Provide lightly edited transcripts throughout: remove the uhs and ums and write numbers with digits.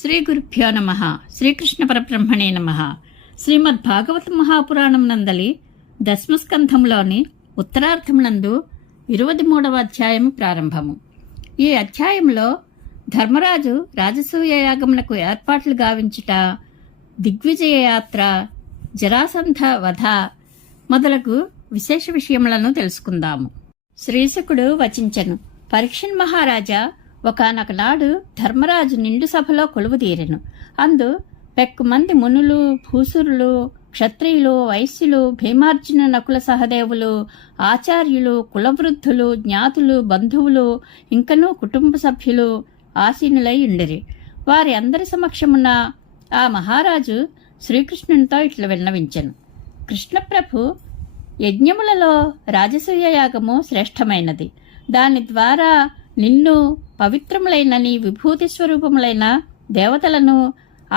శ్రీ గురుభ్యో నమ. శ్రీకృష్ణ పరబ్రహ్మణే నమ. శ్రీమద్ భాగవత మహాపురాణం నందలి దశమస్కంధంలోని ఉత్తరార్థమునందు 23వ అధ్యాయము ప్రారంభము. ఈ అధ్యాయంలో ధర్మరాజు రాజసూయ యాగమునకు ఏర్పాట్లు గావించుట, దిగ్విజయ యాత్ర, జరాసంధ వధ మొదలగు విశేష విషయములను తెలుసుకుందాము. శ్రీశుకుడు వచించెను. పరీక్షన్ మహారాజా ఒకనొక నాడు ధర్మరాజు నిండు సభలో కొలువుదీరెను. అందు పెక్కుమంది మునులు, భూసురులు, క్షత్రియులు, వైశ్యులు, భీమార్జున, నకుల సహదేవులు, ఆచార్యులు, కులవృద్ధులు, జ్ఞాతులు, బంధువులు, ఇంకనూ కుటుంబ సభ్యులు ఆసీనులై ఉండిరి. వారి అందరి సమక్షమున ఆ మహారాజు శ్రీకృష్ణునితో ఇట్లా విన్నవించెను. కృష్ణప్రభు, యజ్ఞములలో రాజసూయ యాగము శ్రేష్టమైనది. దాని ద్వారా నిన్ను పవిత్రములైన నీ విభూతి స్వరూపములైన దేవతలను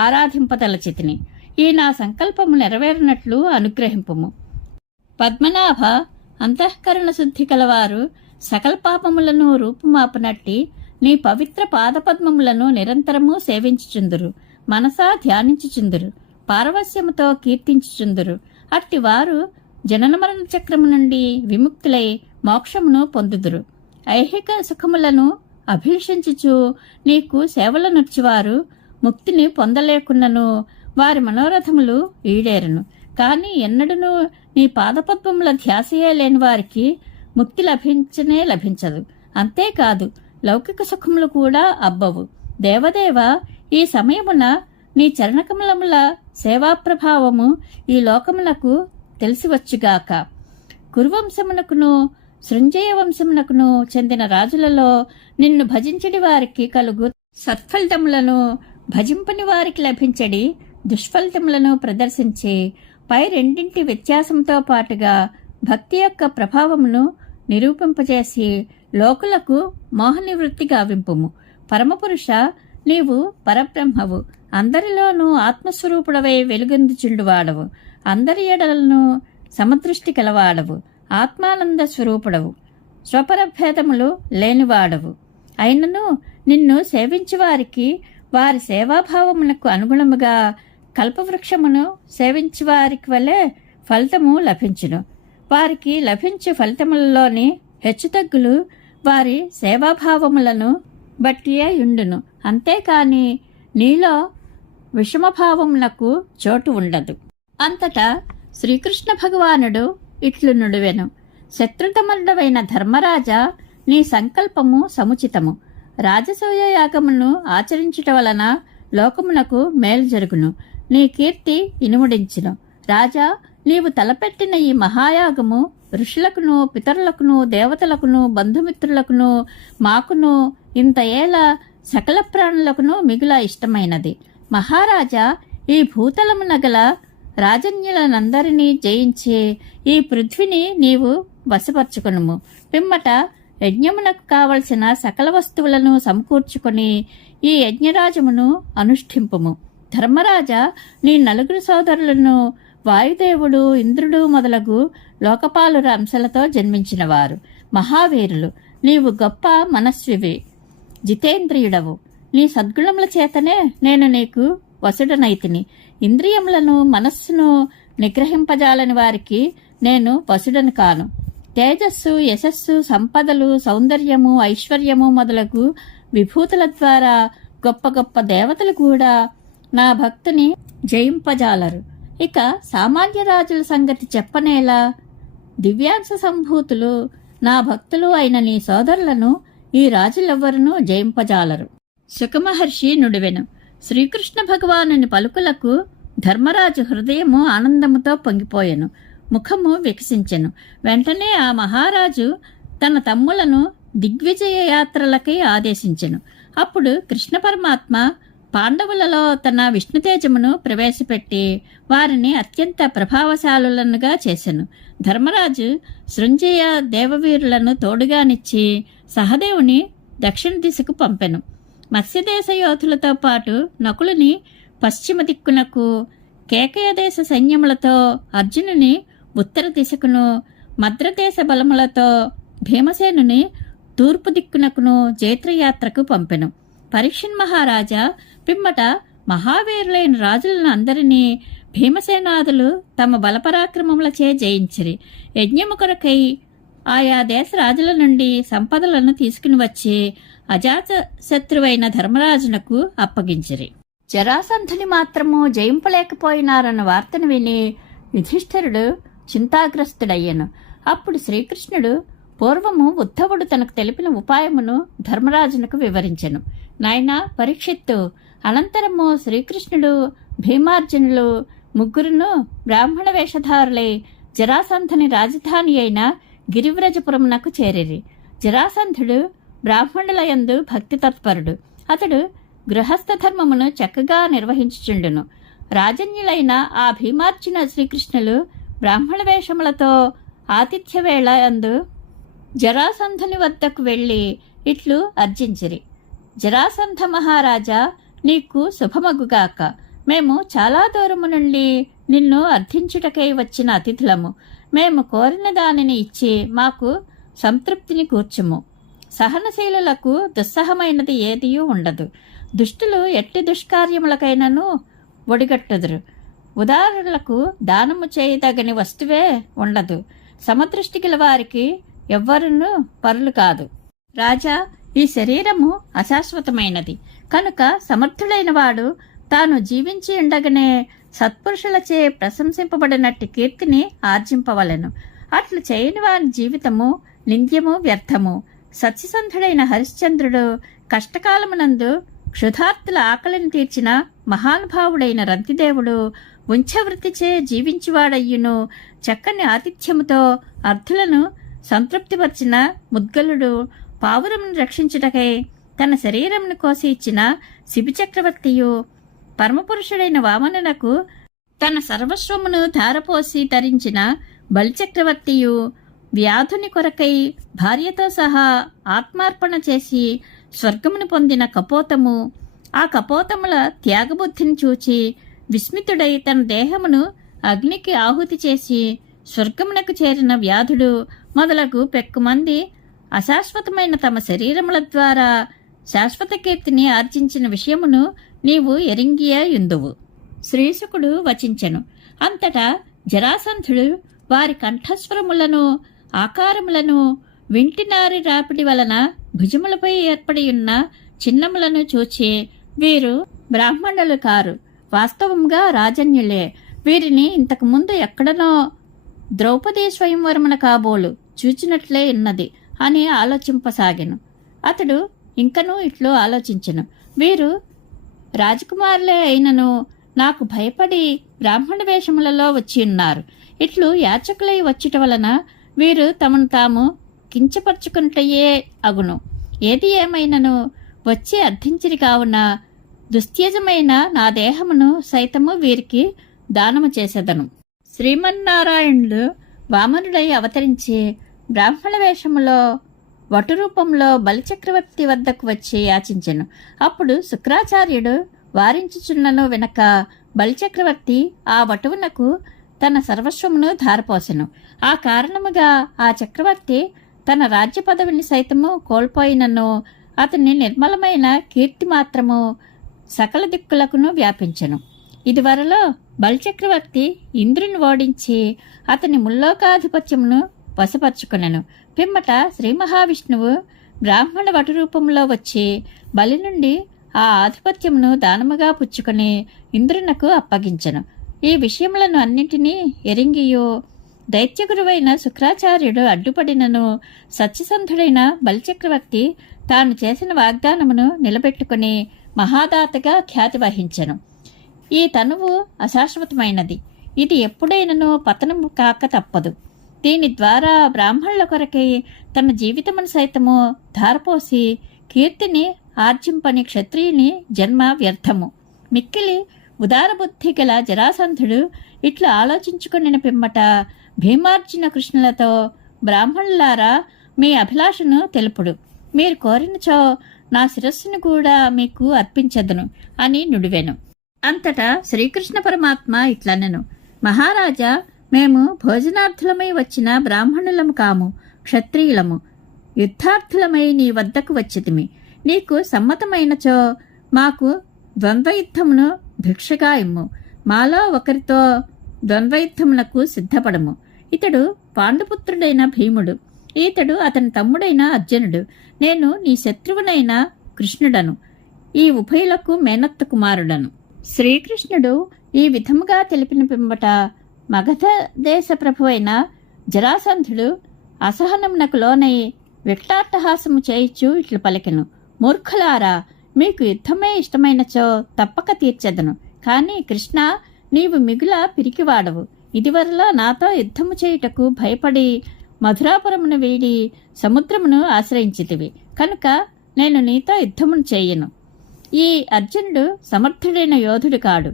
ఆరాధింపదలచితిని. ఈ నా సంకల్పము నెరవేరినట్లు అనుగ్రహింపుము. పద్మనాభ, అంతఃకరణ శుద్ధి కలవారు సకల పాపములను రూపుమాపనట్టి నీ పవిత్ర పాదపద్మములను నిరంతరము సేవించుచుందురు, మనసా ధ్యానించుచుందురు, పారవస్యముతో కీర్తించుచుందురు. అట్టి వారు జనన మరణ చక్రము నుండి విముక్తులై మోక్షమును పొందుదురు. ఐహిక సుఖములను అభిలషించుచు నీకు సేవలు నొచ్చివారు ముక్తిని పొందలేకున్నను వారి మనోరథములు ఈడేరును. కాని ఎన్నడూ నీ పాదపద్మముల ధ్యాసయే లేని వారికి ముక్తి లభించనే లభించదు. అంతేకాదు, లౌకిక సుఖములు కూడా అబ్బవు. దేవదేవ, ఈ సమయమున నీ చరణకమలముల సేవాప్రభావము ఈ లోకమునకు తెలిసివచ్చుగాక. కురువంశమునకును సృంజయ వంశమునకును చెందిన రాజులలో నిన్ను భజించడి వారికి కలుగు సత్ఫలితములను, భజింపని వారికి లభించడి దుష్ఫలితములను ప్రదర్శించి పై రెండింటి వ్యత్యాసంతో పాటుగా భక్తి యొక్క ప్రభావమును నిరూపింపజేసి లోకులకు మోహనివృత్తి గావింపుము. పరమపురుష, నీవు పరబ్రహ్మవు, అందరిలోనూ ఆత్మస్వరూపుడవై వెలుగొందుచుండువాడవు, అందరి ఎడలను సమదృష్టి కలవాడవు, ఆత్మానంద స్వరూపుడవు, స్వపరభేదములు లేనివాడవు. అయినను నిన్ను సేవించి వారికి వారి సేవాభావమునకు అనుగుణముగా కల్పవృక్షమును సేవించి వారికి వలె ఫలితము లభించును. వారికి లభించు ఫలితములలోని హెచ్చుతగ్గులు వారి సేవాభావములను బట్టి ఉండును. అంతేకాని నీలో విషమభావమునకు చోటు ఉండదు. అంతటా శ్రీకృష్ణ భగవానుడు ఇట్లు నుడివెను. శత్రుతమరుడవైన ధర్మరాజా, నీ సంకల్పము సముచితము. రాజసూయ యాగమును ఆచరించుట వలన లోకమునకు మేలు జరుగును, నీ కీర్తి ఇనుముడించును. రాజా, నీవు తలపెట్టిన ఈ మహాయాగము ఋషులకును, పితరులకును, దేవతలకును, బంధుమిత్రులకును, మాకును, ఇంత ఏళ సకల ప్రాణులకును మిగుల ఇష్టమైనది. మహారాజా, ఈ భూతలమున గల రాజన్యులనందరినీ జయించి ఈ పృథ్విని నీవు వశపరచుకొనుము. పిమ్మట యజ్ఞమునకు కావలసిన సకల వస్తువులను సమకూర్చుకొని ఈ యజ్ఞరాజమును అనుష్ఠింపుము. ధర్మరాజా, నీ నలుగురు సోదరులను వాయుదేవుడు, ఇంద్రుడు మొదలగు లోకపాలుర అంశలతో జన్మించినవారు, మహావీరులు. నీవు గొప్ప మనస్వివి, జితేంద్రియుడవు. నీ సద్గుణముల చేతనే నేను నీకు వసుడనైతిని. ఇంద్రియములను, మనస్సును నిగ్రహింపజాలని వారికి నేను వసుడను కాను. తేజస్సు, యశస్సు, సంపదలు, సౌందర్యము, ఐశ్వర్యము మొదలగు విభూతుల ద్వారా గొప్ప గొప్ప దేవతలు కూడా నా భక్తుని జయింపజాలరు. ఇక సామాన్య రాజుల సంగతి చెప్పనేలా? దివ్యాంశ సంభూతులు నా భక్తులు అయిన నీ సోదరులను ఈ రాజులెవ్వరునూ జయింపజాలరు. శుకమహర్షి నుడివెను. శ్రీకృష్ణ భగవానుని పలుకులకు ధర్మరాజు హృదయము ఆనందముతో పొంగిపోయెను, ముఖము వికసించెను. వెంటనే ఆ మహారాజు తన తమ్ములను దిగ్విజయ యాత్రలకై ఆదేశించెను. అప్పుడు కృష్ణ పరమాత్మ పాండవులలో తన విష్ణుతేజమును ప్రవేశపెట్టి వారిని అత్యంత ప్రభావశాలులనుగా చేసెను. ధర్మరాజు సృంజయ దేవవీరులను తోడుగానిచ్చి సహదేవుని దక్షిణ దిశకు పంపెను. మత్స్యదేశ యోధులతో పాటు నకులుని పశ్చిమ దిక్కునకు, కేకయదేశ సైన్యములతో అర్జునుని ఉత్తర దిశకును, మద్రదేశ బలములతో భీమసేనుని తూర్పు దిక్కునకును జైత్రయాత్రకు పంపెను. పరీక్షన్ మహారాజా పిమ్మట మహావీరులైన రాజులను అందరినీ భీమసేనాదులు తమ బలపరాక్రమములచే జయించిరి. యజ్ఞము కొరకై ఆయా దేశ రాజుల నుండి సంపదలను తీసుకుని వచ్చి అజాత శత్రువైన ధర్మరాజునకు అప్పగించిరి. జరాసంధుని మాత్రము జయింపలేకపోయినారన్న వార్తను విని యుధిష్ఠిరుడు చింతాగ్రస్తుడయ్యను. అప్పుడు శ్రీకృష్ణుడు పూర్వము ఉద్ధవుడు తనకు తెలిపిన ఉపాయమును ధర్మరాజునకు వివరించెను. నాయనా పరీక్షిత్తు, అనంతరము శ్రీకృష్ణుడు భీమార్జునులు ముగ్గురును బ్రాహ్మణ వేషధారులై జరాసంధుని రాజధాని అయిన గిరివ్రజపురమునకు చేరిరి. జరాసంధుడు బ్రాహ్మణుల యందు భక్తి తత్పరుడు. అతడు గృహస్థ ధర్మమును చక్కగా నిర్వహించుచుండును. రాజన్యులైన ఆ భీమార్జున శ్రీకృష్ణులు బ్రాహ్మణ వేషములతో ఆతిథ్య వేళ యందు జరాసంధుని వద్దకు వెళ్ళి ఇట్లు అర్జించిరి. జరాసంధ మహారాజా, నీకు శుభమగుగాక. మేము చాలా దూరము నుండి నిన్ను అర్థించుటకై వచ్చిన అతిథులము. మేము కోరిన దానిని ఇచ్చి మాకు సంతృప్తిని కూర్చుము. సహనశీలులకు దుస్సహమైనది ఏదియూ ఉండదు. దుష్టులు ఎట్టి దుష్కార్యములకైనను ఒడిగట్టుదురు. ఉదాహరణలకు దానము చేయదగని వస్తువే ఉండదు. సమదృష్టి గల వారికి ఎవ్వరునూ పరులు కాదు. రాజా, ఈ శరీరము అశాశ్వతమైనది కనుక సమర్థుడైన వాడు తాను జీవించి ఉండగానే సత్పురుషులచే ప్రశంసింపబడినట్టి కీర్తిని ఆర్జింపవలెను. అట్లు చేయని వారి జీవితము నింద్యము వ్యర్థము. సత్యసంధుడైన హరిశ్చంద్రుడు కష్టకాలమునందు క్షుధార్తుల ఆకలిని తీర్చిన మహానుభావుడైన రంతిదేవుడు ఉంచవృత్తిచే జీవించువాడయ్యును. చక్కని ఆతిథ్యముతో అర్థులను సంతృప్తిపరిచిన ముద్గలుడు పావురమును రక్షించుటకై తన శరీరమును కోసి ఇచ్చిన శిబిచక్రవర్తియు పరమపురుషుడైన వామనునకు తన సర్వస్వమును ధారపోసి తరించిన బలిచక్రవర్తియు వ్యాధుని కొరకై భార్యతో సహా ఆత్మార్పణ చేసి స్వర్గమును పొందిన కపోతము, ఆ కపోతముల త్యాగబుద్ధిని చూచి విస్మితుడై తన దేహమును అగ్నికి ఆహుతి చేసి స్వర్గమునకు చేరిన వ్యాధుడు మొదలగు పెక్కుమంది అశాశ్వతమైన తమ శరీరముల ద్వారా శాశ్వత కీర్తిని ఆర్జించిన విషయమును నీవు ఎరింగియే యుందువు. శ్రీశుకుడు వచించెను. అంతటా జరాసంధుడు వారి కంఠస్వరములను ఆకారములను వింటినారి రాపిడి వలన భుజములపై ఏర్పడియున్న చిన్నములను చూచి వీరు బ్రాహ్మణులు కారు, వాస్తవంగా రాజన్యులే. వీరిని ఇంతకుముందు ఎక్కడనో ద్రౌపదీ స్వయంవరమున కాబోలు చూచినట్లే ఉన్నది అని ఆలోచింపసాగెను. అతడు ఇంకనూ ఇట్లు ఆలోచించెను. వీరు రాజకుమారులే అయినను నాకు భయపడి బ్రాహ్మణ వేషములలో వచ్చి ఉన్నారు. ఇట్లు యాచకులై వచ్చుట వలన వీరు తమను తాము కించపరుచుకుంటయే అగును. ఏది ఏమైనను వచ్చి అర్థించిరి కావున దుస్త్యజమైన నా దేహమును సైతము వీరికి దానము చేసేదను. శ్రీమన్నారాయణుడు వామనుడై అవతరించి బ్రాహ్మణ వేషములో వటు రూపంలో బలిచక్రవర్తి వద్దకు వచ్చి యాచించెను. అప్పుడు శుక్రాచార్యుడు వారించుచున్నను వెనక బలిచక్రవర్తి ఆ వటువునకు తన సర్వస్వమును ధారపోసెను. ఆ కారణముగా ఆ చక్రవర్తి తన రాజ్య పదవిని సైతము కోల్పోయినను అతని నిర్మలమైన కీర్తి మాత్రము సకల దిక్కులకును వ్యాపించెను. ఇదివరలో బలిచక్రవర్తి ఇంద్రుని ఓడించి అతని ముల్లోకాధిపత్యమును వశపరుచుకునెను. పిమ్మట శ్రీ మహావిష్ణువు బ్రాహ్మణ వటు రూపంలో వచ్చి బలి నుండి ఆ ఆధిపత్యమును దానముగా పుచ్చుకొని ఇంద్రునకు అప్పగించెను. ఈ విషయములను అన్నింటినీ ఎరింగియు దైత్యగురువైన శుక్రాచార్యుడు అడ్డుపడినను సత్యసంధుడైన బలిచక్రవర్తి తాను చేసిన వాగ్దానమును నిలబెట్టుకుని మహాదాతగా ఖ్యాతి వహించెను. ఈ తనువు అశాశ్వతమైనది. ఇది ఎప్పుడైనను పతనము కాక తప్పదు. దీని ద్వారా బ్రాహ్మణుల కొరకై తన జీవితమును సైతము ధారపోసి కీర్తిని ఆర్జింపని క్షత్రియుని జన్మ వ్యర్థము. మిక్కిలి ఉదారబుద్ధి గల జరాసంధుడు ఇట్లా ఆలోచించుకుని పిమ్మట భీమార్జున కృష్ణులతో, బ్రాహ్మణులారా, మీ అభిలాషను తెలుపుడు. మీరు కోరినచో నా శిరస్సును కూడా మీకు అర్పించదును అని నుడివెను. అంతటా శ్రీకృష్ణ పరమాత్మ ఇట్లనెను, మహారాజా, మేము భోజనార్థులమై వచ్చిన బ్రాహ్మణులము కాము, క్షత్రియులము. యుద్ధార్థులమై నీ వద్దకు వచ్చితిమి. నీకు సమ్మతమైనచో మాకు ద్వంద్వయుద్ధమును భిక్షగా ఇమ్ము. మాలో ఒకరితో ద్వంద్వయుద్ధమునకు సిద్ధపడము. ఇతడు పాండుపుత్రుడైన భీముడు, ఈతడు అతని తమ్ముడైన అర్జునుడు. నేను నీ శత్రువునైన కృష్ణుడను, ఈ ఉభయులకు మేనత్త కుమారుడను. శ్రీకృష్ణుడు ఈ విధముగా తెలిపిన పిమ్మట మగధ దేశ ప్రభువైన జరాసంధుడు అసహనమునకు లోనై వికటాట్టహాసము చేయిచు ఇట్లు పలికెను. మూర్ఖులారా, మీకు యుద్ధమే ఇష్టమైనచో తప్పక తీర్చెదను. కాని కృష్ణ, నీవు మిగుల పిరికివాడవు. ఇదివరలో నాతో యుద్ధము చేయుటకు భయపడి మధురాపురమును వీడి సముద్రమును ఆశ్రయించితివి కనుక నేను నీతో యుద్ధమును చేయను. ఈ అర్జునుడు సమర్థుడైన యోధుడు కాడు,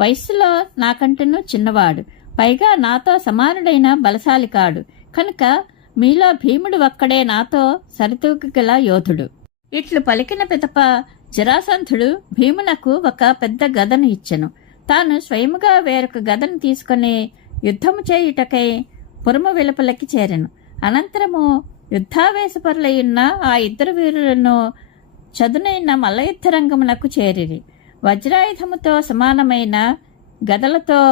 వయస్సులో నాకంటేనూ చిన్నవాడు, పైగా నాతో సమానుడైన బలశాలి కాడు. కనుక మీలో భీముడు ఒక్కడే నాతో సరితూగల యోధుడు. ఇట్లు పలికిన పిదప జరాసంధుడు భీమునకు ఒక పెద్ద గదను ఇచ్చెను. తాను స్వయముగా వేరొక గదను తీసుకుని యుద్ధము చేయుటకై పురము వెలుపలకి చేరెను. అనంతరము యుద్ధావేశపరులైన ఆ ఇద్దరు వీరులను చదునైన మల్లయుద్ధ రంగమునకు చేరిరి. వజ్రాయుధముతో సమానమైన గదలతో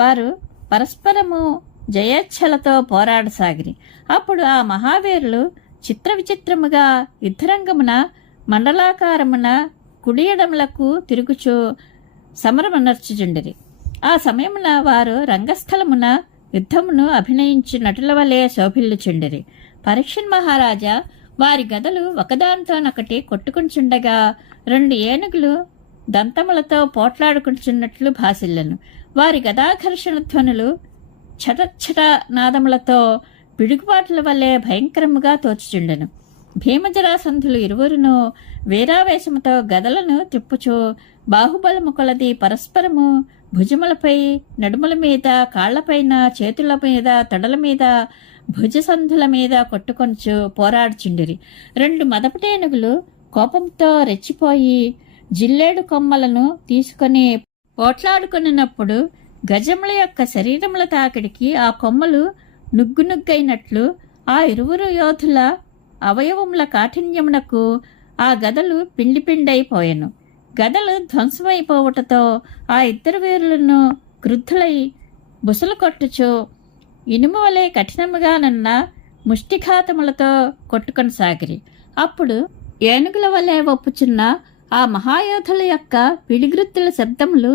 వారు పరస్పరము జయేచ్ఛలతో పోరాడసాగిరి. అప్పుడు ఆ మహావీరులు చిత్ర విచిత్రముగా యుద్ధరంగమున మండలాకారమున కుడియడములకు తిరుగుచు సమరమనర్చుచుండిరి. ఆ సమయమున వారు రంగస్థలమున యుద్ధమును అభినయించి నటుల వలె శోభిల్లుచుండిరి. పరీక్షన్ మహారాజా వారి గదలు ఒకదానితోనొకటి కొట్టుకుంటుండగా 2 ఏనుగులు దంతములతో పోట్లాడుకుంటున్నట్లు భాసిల్లెను. వారి గదాఘర్షణ ధ్వనులు ఛటఛట నాదములతో పిడుగుపాట్ల వల్లే భయంకరముగా తోచుచుండెను. భీమజరాసంధులు ఇరువురును వీరావేశముతో గదలను తిప్పుచూ బాహుబలము కొలది పరస్పరము భుజములపై, నడుముల మీద, కాళ్లపైన, చేతుల మీద, తొడల మీద, భుజసంధుల మీద కొట్టుకొంచు పోరాడుచుండిరి. 2 మదపటేనుగులు కోపంతో రెచ్చిపోయి జిల్లేడు కొమ్మలను తీసుకొని పోట్లాడుకొనినప్పుడు గజముల యొక్క శరీరముల తాకిడికి ఆ కొమ్మలు నుగ్గునుగ్గైనట్లు ఆ ఇరువురు యోధుల అవయవముల కాఠిన్యమునకు ఆ గదలు పిండిపిండైపోయెను. గదలు ధ్వంసమైపోవటతో ఆ ఇద్దరు వీరులను క్రుద్ధులై బుసలు కొట్టుచు ఇనుము వలె కఠినముగానున్న ముష్టిఘాతములతో కొట్టుకొనసాగిరి. అప్పుడు ఏనుగుల వలె ఒప్పుచున్న ఆ మహాయోధుల యొక్క పిడిగ్రుత్తుల శబ్దములు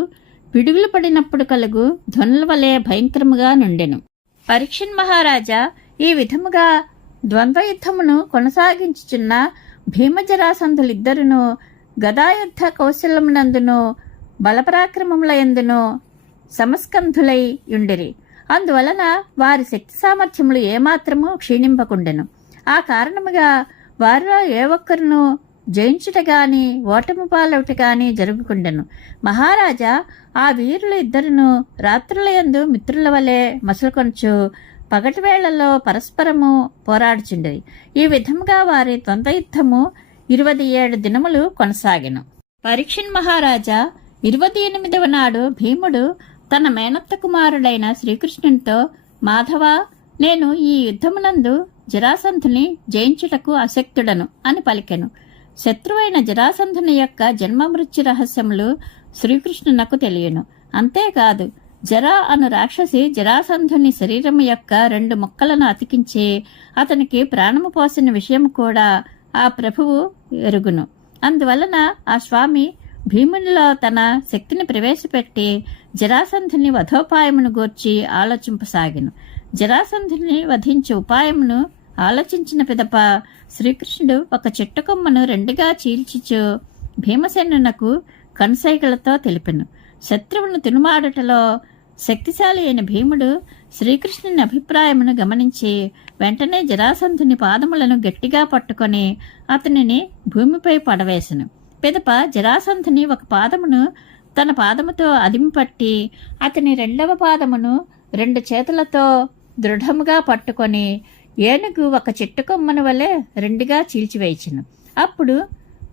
పిడుగులు పడినప్పుడు కలుగు ధ్వనుల వలె భయంకరముగా నుండెను. పరీక్షన్ మహారాజా ఈ విధముగా ద్వంద్వయుద్ధమును కొనసాగించుచున్న భీమజరాసంధులిద్దరును గదాయుద్ధ కౌశలమునందును బలపరాక్రమములయందును సమస్కంధులై యుండిరి. అందువలన వారి శక్తి సామర్థ్యములు ఏమాత్రము క్షీణింపకుండెను. ఆ కారణముగా వారిలో ఏ ఒక్కరును జయించుట గాని ఓటమి పాలవుట గాని జరుగుకుండెను. మహారాజా ఆ వీరులు ఇద్దరును రాత్రులయందు మిత్రుల వలె మసలుకొంచు పగటి వేళల్లో పరస్పరము పోరాడుచుండిరి. ఈ విధముగా వారి ద్వంద్వయుద్ధము 27 దినములు కొనసాగెను. పరీక్షన్ మహారాజా 28వ నాడు భీముడు తన మేనత్త కుమారుడైన శ్రీకృష్ణునితో, మాధవ, నేను ఈ యుద్ధమునందు జరాసంధుని జయించుటకు అశక్తుడను అని పలికెను. శత్రువైన జరాసంధుని యొక్క జన్మమృత్యు రహస్యములు శ్రీకృష్ణునకు తెలియను. అంతేకాదు, జరా అను రాక్షసి జరాసంధుని శరీరము యొక్క 2 ముక్కలను అతికించి అతనికి ప్రాణము పోసిన విషయం కూడా ఆ ప్రభువు ఎరుగును. అందువలన ఆ స్వామి భీమునిలో తన శక్తిని ప్రవేశపెట్టి జరాసంధుని వధోపాయమును గూర్చి ఆలోచింపసాగెను. జరాసంధుని వధించే ఉపాయమును ఆలోచించిన పిదప శ్రీకృష్ణుడు ఒక చెట్టు కొమ్మను 2గా చీల్చిచు భీమసేనునకు కనుసైగలతో తెలిపెను. శత్రువును తినుమాడుటలో శక్తిశాలి అయిన భీముడు శ్రీకృష్ణుని అభిప్రాయమును గమనించి వెంటనే జరాసంధుని పాదములను గట్టిగా పట్టుకొని అతనిని భూమిపై పడవేసెను. పిదప జరాసంధుని ఒక పాదమును తన పాదముతో అదిమిపట్టి అతని 2వ పాదమును 2 చేతులతో దృఢముగా పట్టుకొని ఏనుగు ఒక చెట్టు కొమ్మను వలె 2గా చీల్చివేయించెను. అప్పుడు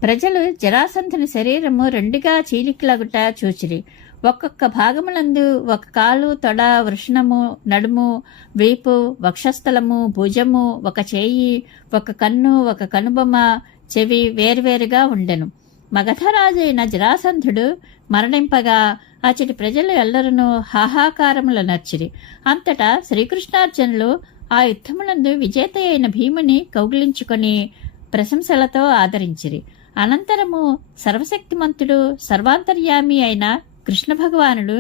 ప్రజలు జరాసంధుని శరీరము 2గా చీలికలగుట చూచిరి. ఒక్కొక్క భాగములందు ఒక కాలు, తొడ, వృషణము, నడుము, వీపు, వక్షస్థలము, భుజము, ఒక చేయి, ఒక కన్ను, ఒక కనుబొమ, చెవి వేర్వేరుగా ఉండెను. మగధరాజైన జరాసంధుడు మరణింపగా అచటి ప్రజలు ఎల్లరూ హాహాకారముల నర్చిరి. అంతటా శ్రీకృష్ణార్జునులు ఆ యుద్ధమునందు విజేత అయిన భీముని కౌగిలించుకొని ప్రశంసలతో ఆదరించిరి. అనంతరము సర్వశక్తిమంతుడు సర్వాంతర్యామి అయిన కృష్ణ భగవానుడు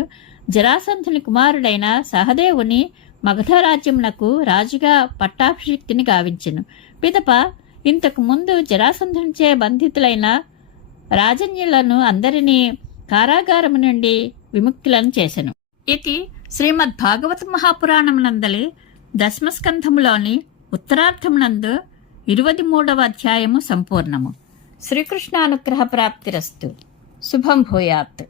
జరాసంధుని కుమారుడైన సహదేవుని మగధరాజ్యమునకు రాజుగా పట్టాభిషిక్తిని గావించెను. పిదప ఇంతకు ముందు జరాసంధునిచే బంధితులైన రాజన్యులను అందరినీ కారాగారము నుండి విముక్తులను చేసెను. ఇది శ్రీమద్భాగవత మహాపురాణమునందలి దశమస్కంధములోని ఉత్తరార్థమునందు 23వ అధ్యాయము సంపూర్ణము. శ్రీకృష్ణానుగ్రహ ప్రాప్తిరస్తు. శుభం భూయాత్.